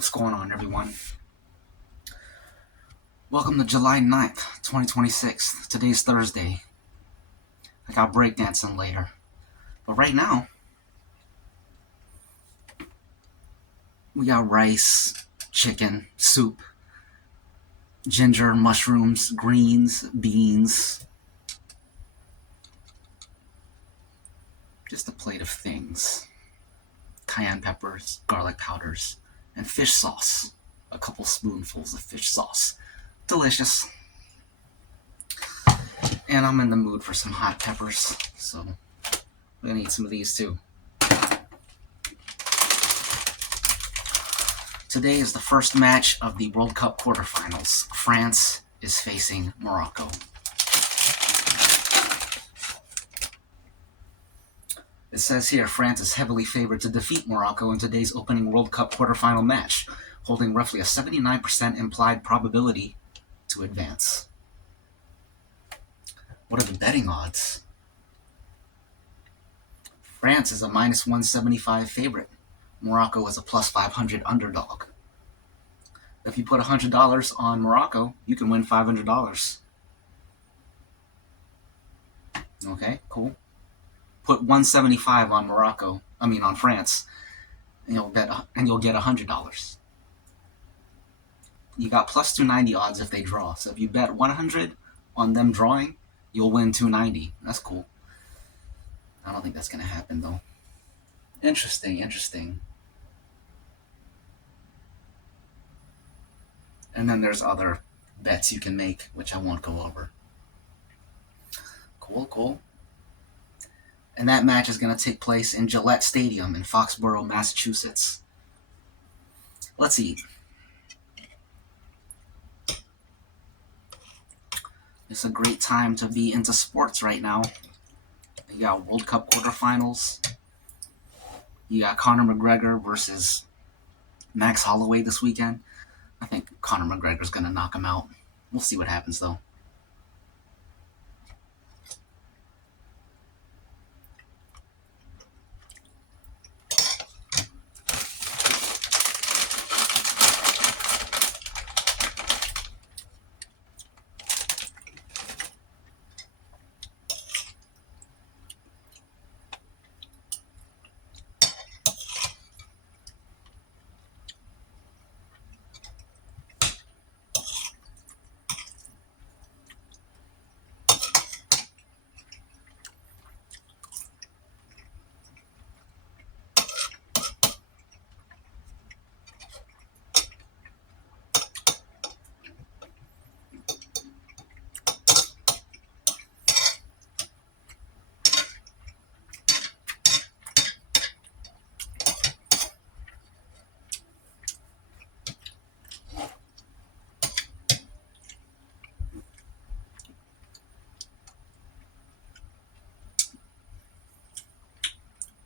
What's going on, everyone? Welcome to July 9th, 2026. Today's Thursday. I got breakdancing later. But right now, we got rice, chicken, soup, ginger, mushrooms, greens, beans. Just a plate of things. Cayenne peppers, garlic powders, and fish sauce. A couple spoonfuls of fish sauce. Delicious. And I'm in the mood for some hot peppers, so I'm gonna eat some of these too. Today is the first match of the World Cup quarterfinals. France is facing Morocco. It says here, France is heavily favored to defeat Morocco in today's opening World Cup quarterfinal match, holding roughly a 79% implied probability to advance. What are the betting odds? France is a minus 175 favorite. Morocco is a plus 500 underdog. If you put $100 on Morocco, you can win $500. Okay, cool. Put 175 on on France, and you'll get $100. You got plus 290 odds if they draw. So if you bet 100 on them drawing, you'll win 290. That's cool. I don't think that's gonna happen though. Interesting. And then there's other bets you can make, which I won't go over. Cool. And that match is going to take place in Gillette Stadium in Foxborough, Massachusetts. Let's eat. It's a great time to be into sports right now. You got World Cup quarterfinals. You got Conor McGregor versus Max Holloway this weekend. I think Conor McGregor's going to knock him out. We'll see what happens, though.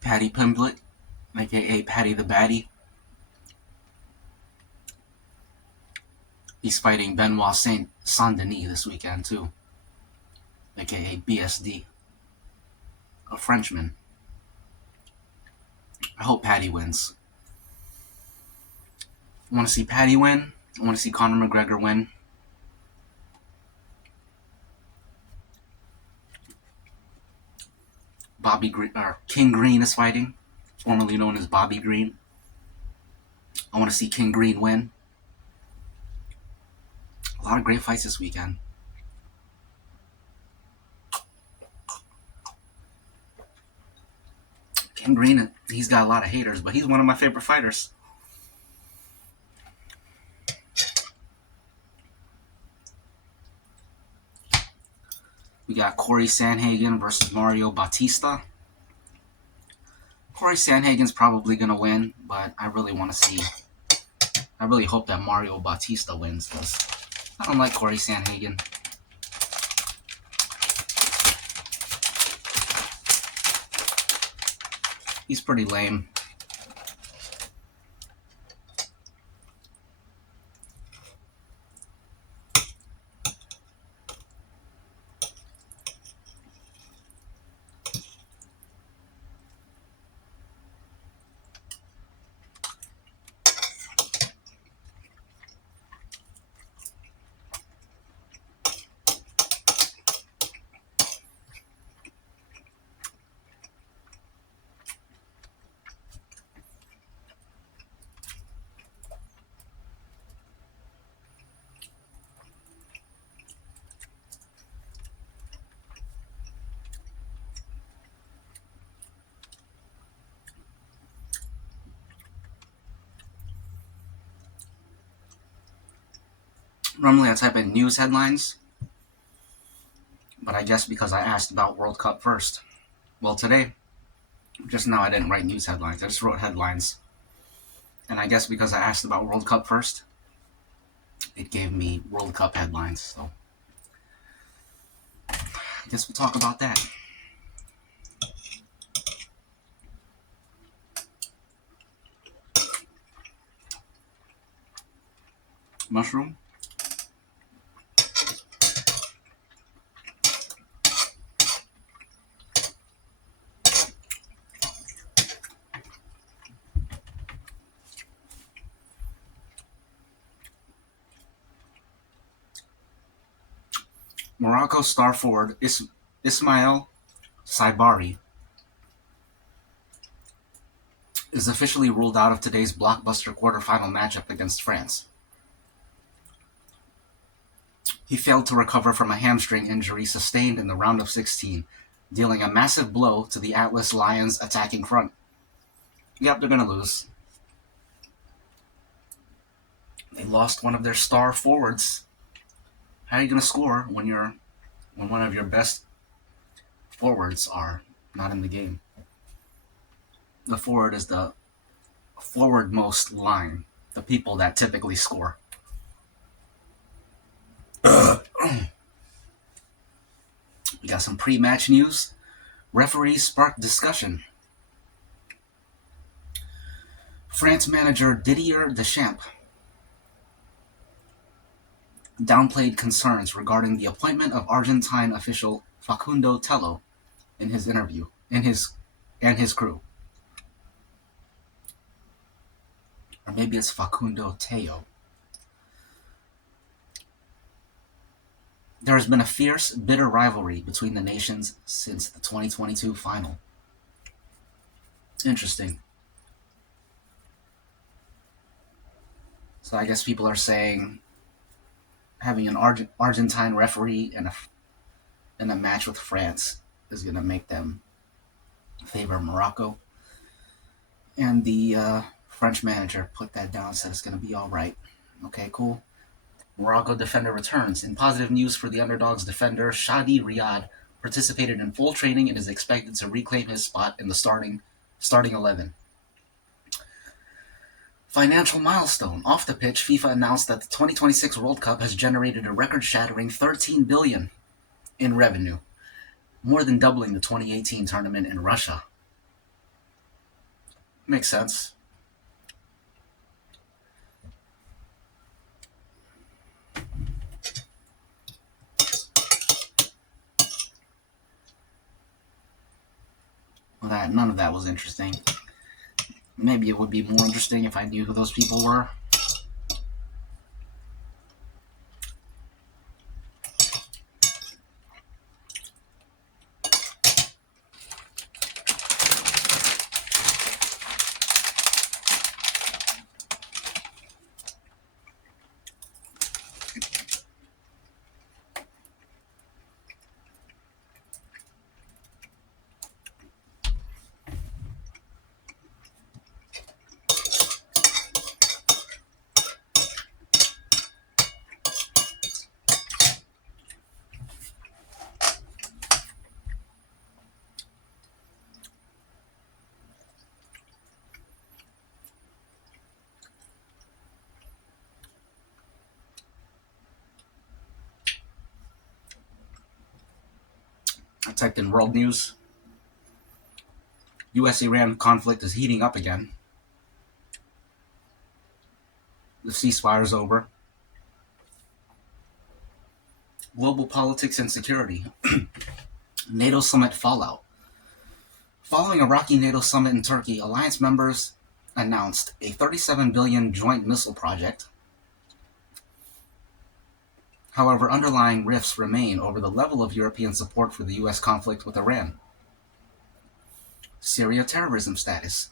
Paddy Pimblett, aka Paddy the Baddy. He's fighting Benoit Saint-Denis this weekend too, aka BSD, a Frenchman. I hope Paddy wins. I want to see Paddy win. I want to see Conor McGregor win. King Green is fighting, formerly known as Bobby Green. I want to see King Green win. A lot of great fights this weekend. King Green, he's got a lot of haters, but he's one of my favorite fighters. We got Corey Sandhagen versus Mario Bautista. Corey Sandhagen's probably going to win, but I really hope that Mario Bautista wins, because I don't like Corey Sandhagen. He's pretty lame. Normally I type in news headlines, but I guess because I asked about World Cup first. Well, today, just now I didn't write news headlines, I just wrote headlines. And I guess because I asked about World Cup first, it gave me World Cup headlines, so I guess we'll talk about that. Mushroom? Morocco star forward Ismail Saibari is officially ruled out of today's blockbuster quarterfinal matchup against France. He failed to recover from a hamstring injury sustained in the round of 16, dealing a massive blow to the Atlas Lions' attacking front. Yep, they're going to lose. They lost one of their star forwards. How are you going to score when one of your best forwards are not in the game? The forward is the forward-most line, the people that typically score. We got some pre-match news. Referees sparked discussion. France manager Didier Deschamps downplayed concerns regarding the appointment of Argentine official Facundo Tello in his interview and his crew. Or maybe it's Facundo Teo. There has been a fierce, bitter rivalry between the nations since the 2022 final. Interesting. So I guess people are saying having an Argentine referee in a match with France is going to make them favor Morocco. And the French manager put that down, said it's going to be all right. Okay, cool. Morocco defender returns. In positive news for the underdogs, defender Shadi Riyad participated in full training and is expected to reclaim his spot in the starting 11. Financial milestone. Off the pitch, FIFA announced that the 2026 World Cup has generated a record-shattering $13 billion in revenue, more than doubling the 2018 tournament in Russia. Makes sense. Well, none of that was interesting. Maybe it would be more interesting if I knew who those people were. I typed in world news. U.S.-Iran conflict is heating up again. The ceasefire's over. Global politics and security. NATO summit fallout. Following a rocky NATO summit in Turkey, alliance members announced a $37 billion joint missile project. However, underlying rifts remain over the level of European support for the U.S. conflict with Iran. Syria terrorism status.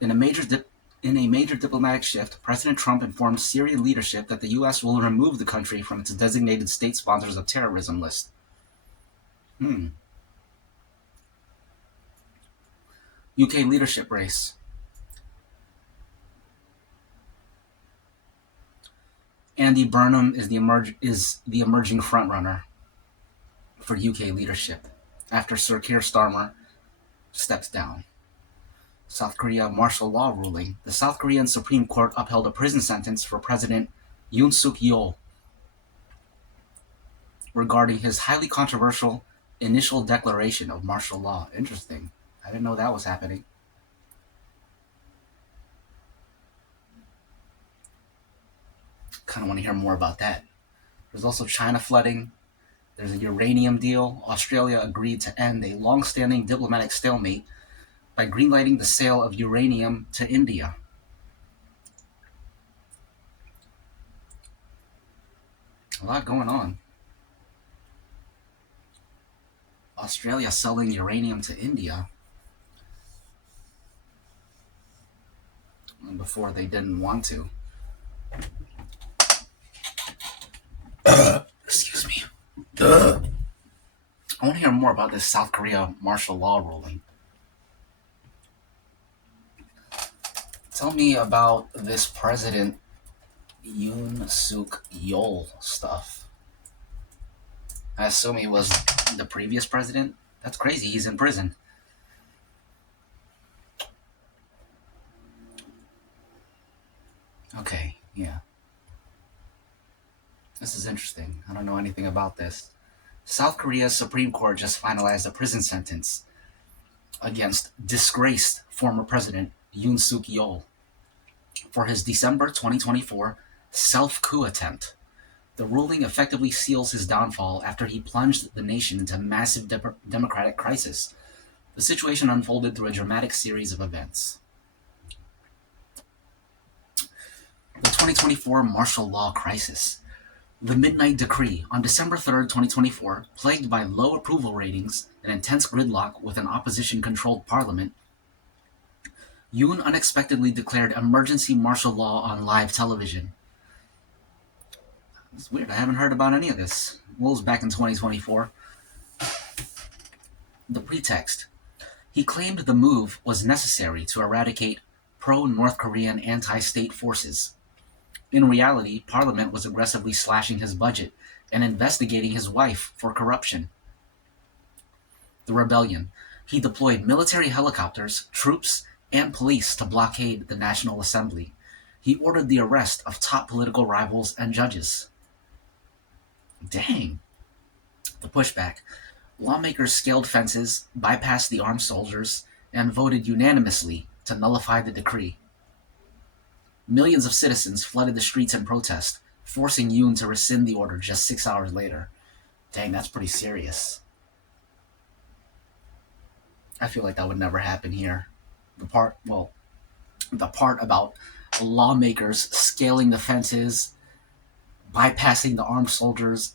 In a major diplomatic shift, President Trump informed Syrian leadership that the U.S. will remove the country from its designated state sponsors of terrorism list. UK leadership race. Andy Burnham is the emerging frontrunner for UK leadership after Sir Keir Starmer steps down. South Korea martial law ruling. The South Korean Supreme Court upheld a prison sentence for President Yoon Suk Yeol regarding his highly controversial initial declaration of martial law. Interesting. I didn't know that was happening. Kind of want to hear more about that. There's also China flooding. There's a uranium deal. Australia agreed to end a long-standing diplomatic stalemate by greenlighting the sale of uranium to India. A lot going on. Australia selling uranium to India before they didn't want to. Excuse me. I want to hear more about this South Korea martial law ruling. Tell me about this President Yoon Suk Yeol stuff. I assume he was the previous president? That's crazy. He's in prison. Okay, yeah. This is interesting. I don't know anything about this. South Korea's Supreme Court just finalized a prison sentence against disgraced former President Yoon Suk Yeol for his December 2024 self-coup attempt. The ruling effectively seals his downfall after he plunged the nation into massive democratic crisis. The situation unfolded through a dramatic series of events. The 2024 martial law crisis. The Midnight Decree on December 3, 2024, plagued by low approval ratings and intense gridlock with an opposition-controlled parliament, Yoon unexpectedly declared emergency martial law on live television. It's weird, I haven't heard about any of this. Well, it was back in 2024. The pretext. He claimed the move was necessary to eradicate pro-North Korean anti-state forces. In reality, Parliament was aggressively slashing his budget and investigating his wife for corruption. The rebellion. He deployed military helicopters, troops, and police to blockade the National Assembly. He ordered the arrest of top political rivals and judges. Dang. The pushback. Lawmakers scaled fences, bypassed the armed soldiers, and voted unanimously to nullify the decree. Millions of citizens flooded the streets in protest, forcing Yoon to rescind the order just 6 hours later. Dang, that's pretty serious. I feel like that would never happen here. The part about lawmakers scaling the fences, bypassing the armed soldiers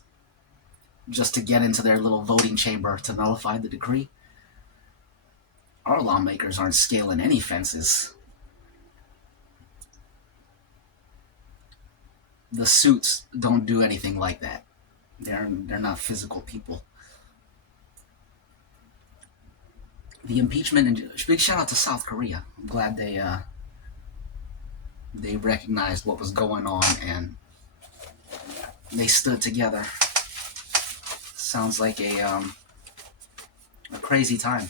just to get into their little voting chamber to nullify the decree. Our lawmakers aren't scaling any fences. The suits don't do anything like that. They're not physical people. The impeachment, and big shout out to South Korea. I'm glad they recognized what was going on and they stood together. Sounds like a crazy time.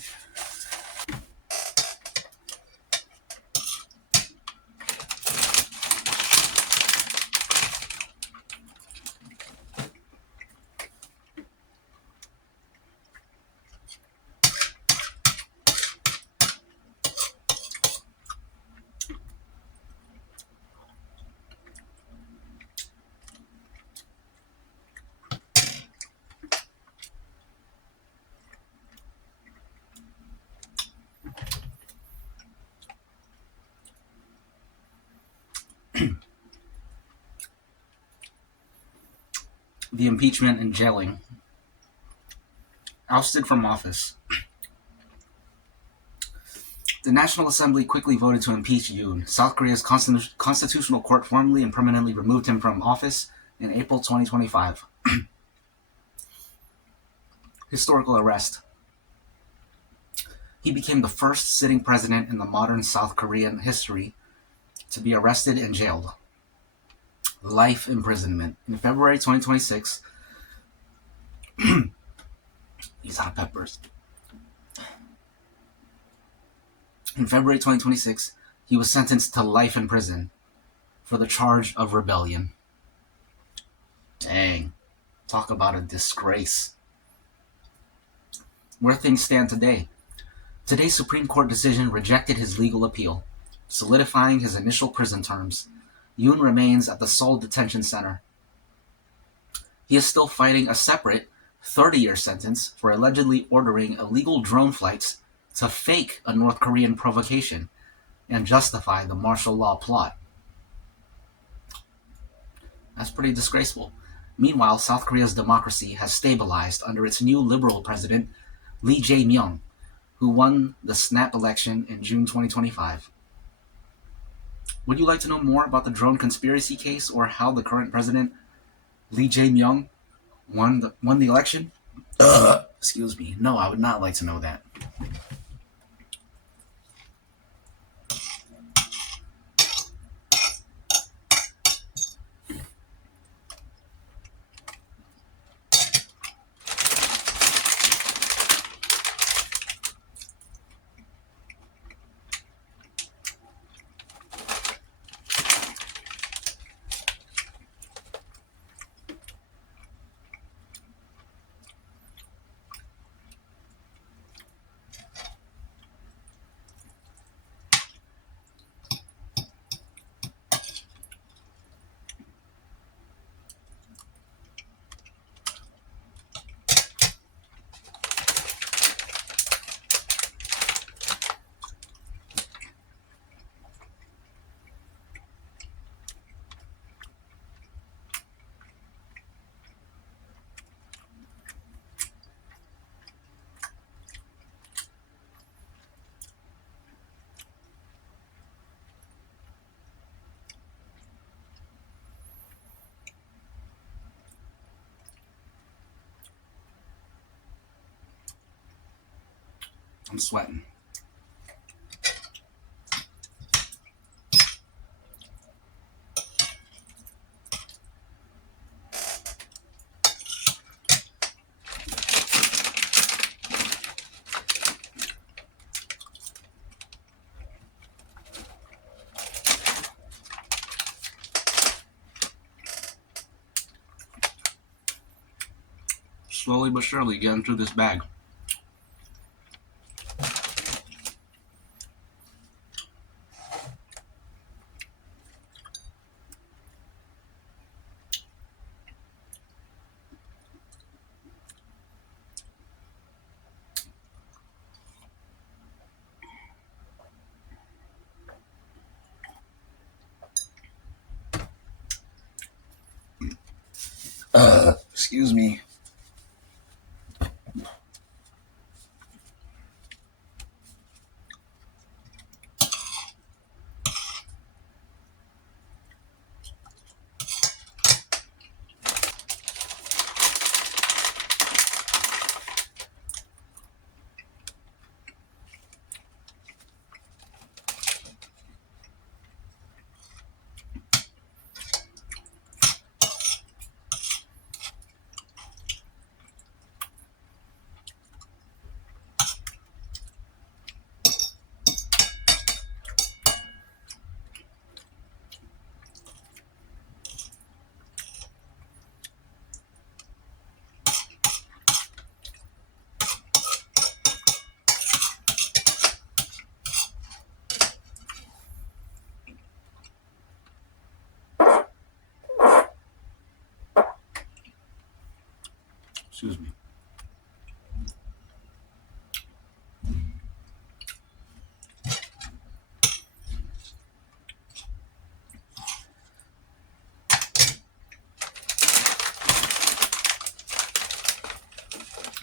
The impeachment and jailing. Ousted from office. The National Assembly quickly voted to impeach Yoon. South Korea's constitutional court formally and permanently removed him from office in April 2025. Historical arrest. He became the first sitting president in the modern South Korean history to be arrested and jailed. life imprisonment. In February 2026, these hot peppers. In February 2026, he was sentenced to life in prison for the charge of rebellion. Dang. Talk about a disgrace. Where things stand today. Today's Supreme Court decision rejected his legal appeal, solidifying his initial prison terms. Yoon remains at the Seoul Detention Center. He is still fighting a separate 30-year sentence for allegedly ordering illegal drone flights to fake a North Korean provocation and justify the martial law plot. That's pretty disgraceful. Meanwhile, South Korea's democracy has stabilized under its new liberal president, Lee Jae-myung, who won the snap election in June 2025. Would you like to know more about the drone conspiracy case or how the current president, Lee Jae-myung, won the election? Excuse me. No, I would not like to know that. I'm sweating. Slowly but surely getting through this bag. Excuse me. Excuse me.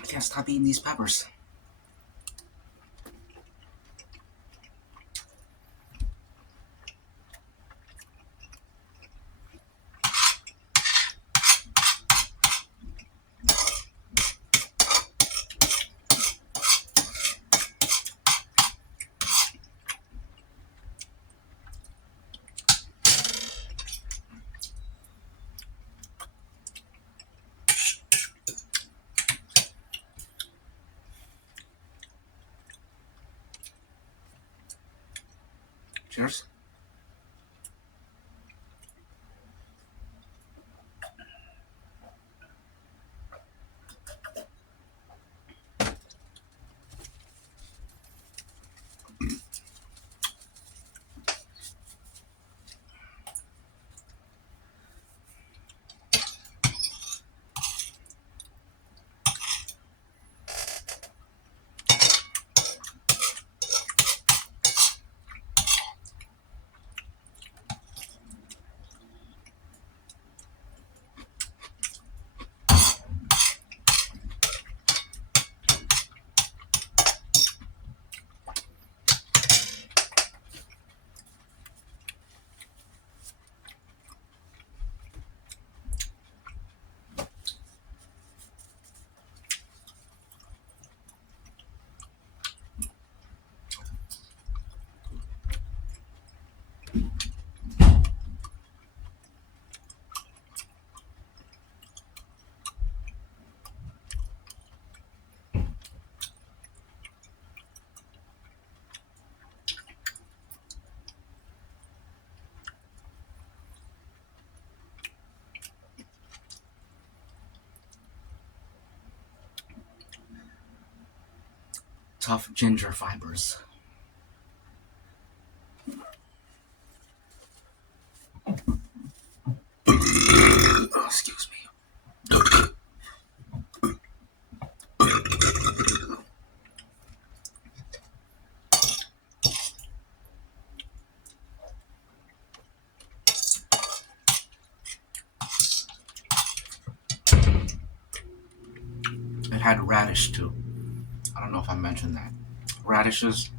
I can't stop eating these peppers. Cheers. Tough ginger fibers. Oh, excuse me. It had radish too. I don't know if I mentioned that. Radishes.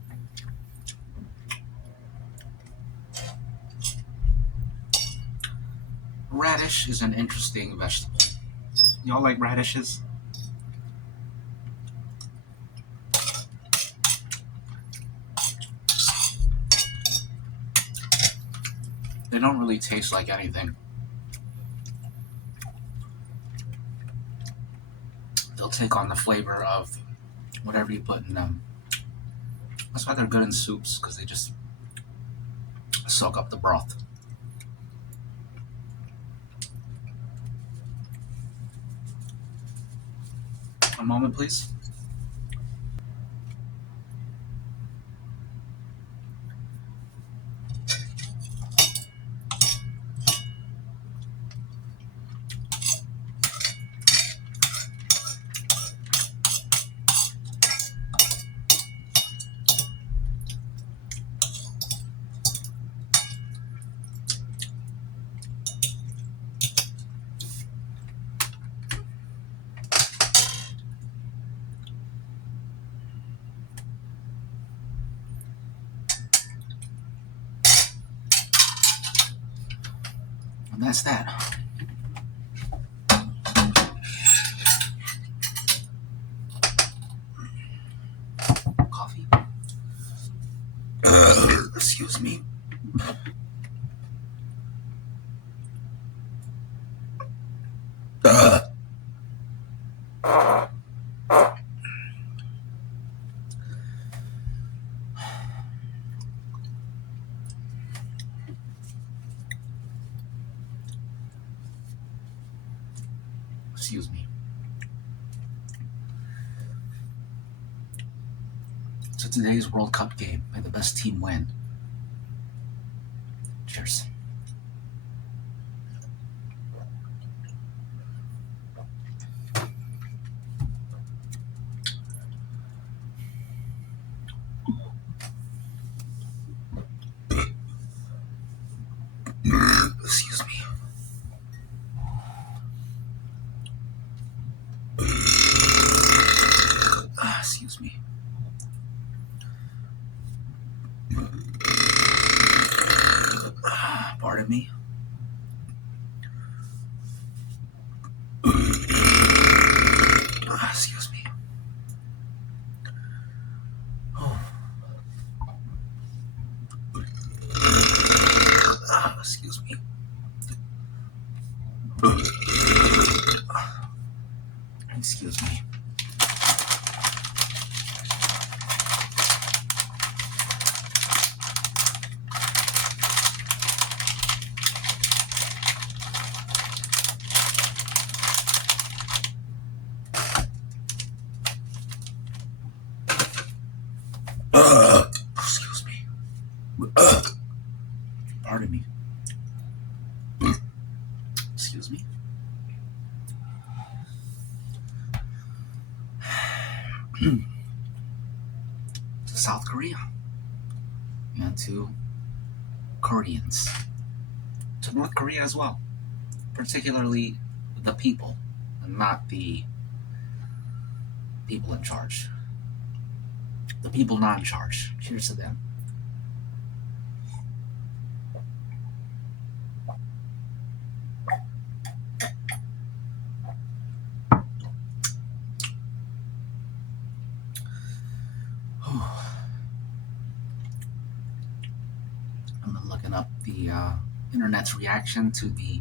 Radish is an interesting vegetable. Y'all like radishes? They don't really taste like anything. They'll take on the flavor of whatever you put in them. That's why they're good in soups, because they just soak up the broth. One moment, please. And that's that. Coffee. Excuse me. Excuse me. So today's World Cup game, may the best team win. Cheers. Excuse me. Excuse me. Pardon me. Excuse me. Oh. Excuse me. Excuse me. Pardon me. Excuse me. To South Korea and to Koreans, to North Korea as well, particularly the people, not the people in charge. The people not in charge. Cheers to them. I'm looking up the internet's reaction to the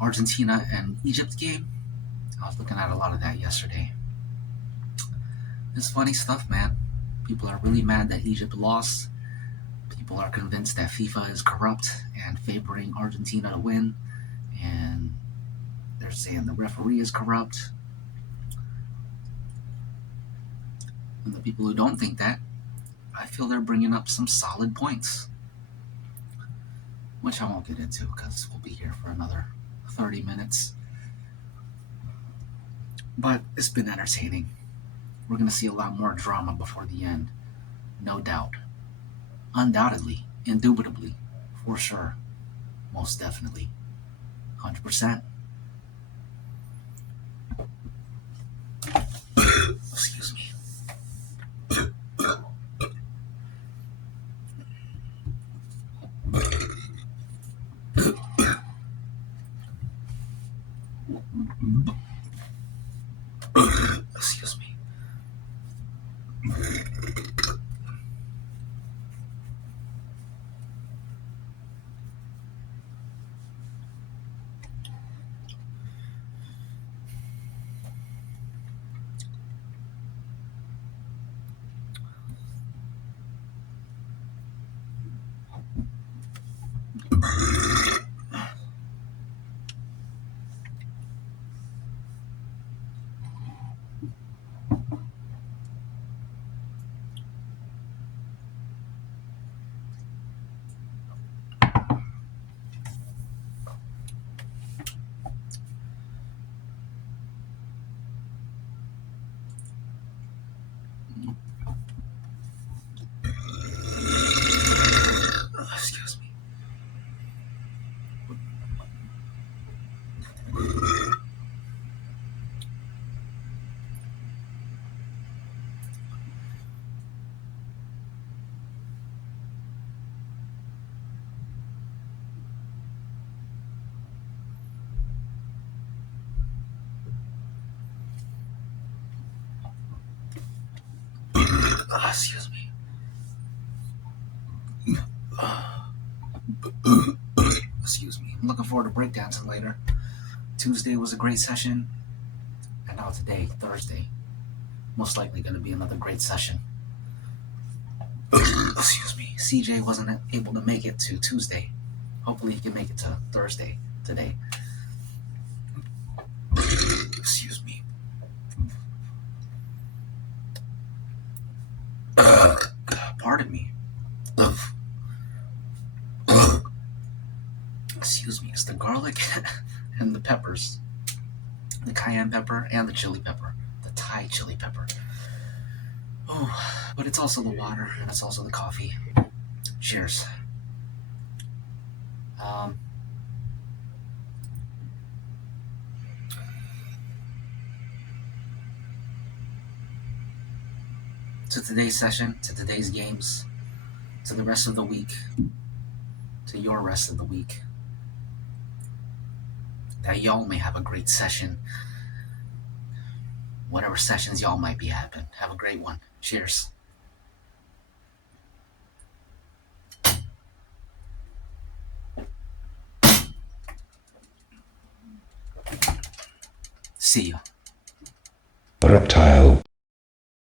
Argentina and Egypt game. I was looking at a lot of that yesterday. It's funny stuff, man. People are really mad that Egypt lost. People are convinced that FIFA is corrupt and favoring Argentina to win. And they're saying the referee is corrupt. And the people who don't think that, I feel they're bringing up some solid points. Which I won't get into because we'll be here for another 30 minutes. But it's been entertaining. We're going to see a lot more drama before the end. No doubt. Undoubtedly. Indubitably. For sure. Most definitely. 100%. Excuse me. Excuse me. Excuse me. Excuse me. Excuse me. I'm looking forward to breakdancing later. Tuesday was a great session. And now today, Thursday, most likely going to be another great session. Excuse me. CJ wasn't able to make it to Tuesday. Hopefully he can make it to Thursday today. Excuse me. Pardon me. Excuse me. It's the garlic and the peppers. The cayenne pepper and the chili pepper. The Thai chili pepper. Oh, but it's also the water and it's also the coffee. Cheers. To today's session, to today's games, to the rest of the week, to your rest of the week. That y'all may have a great session. Whatever sessions y'all might be having. Have a great one. Cheers. See ya. Reptile.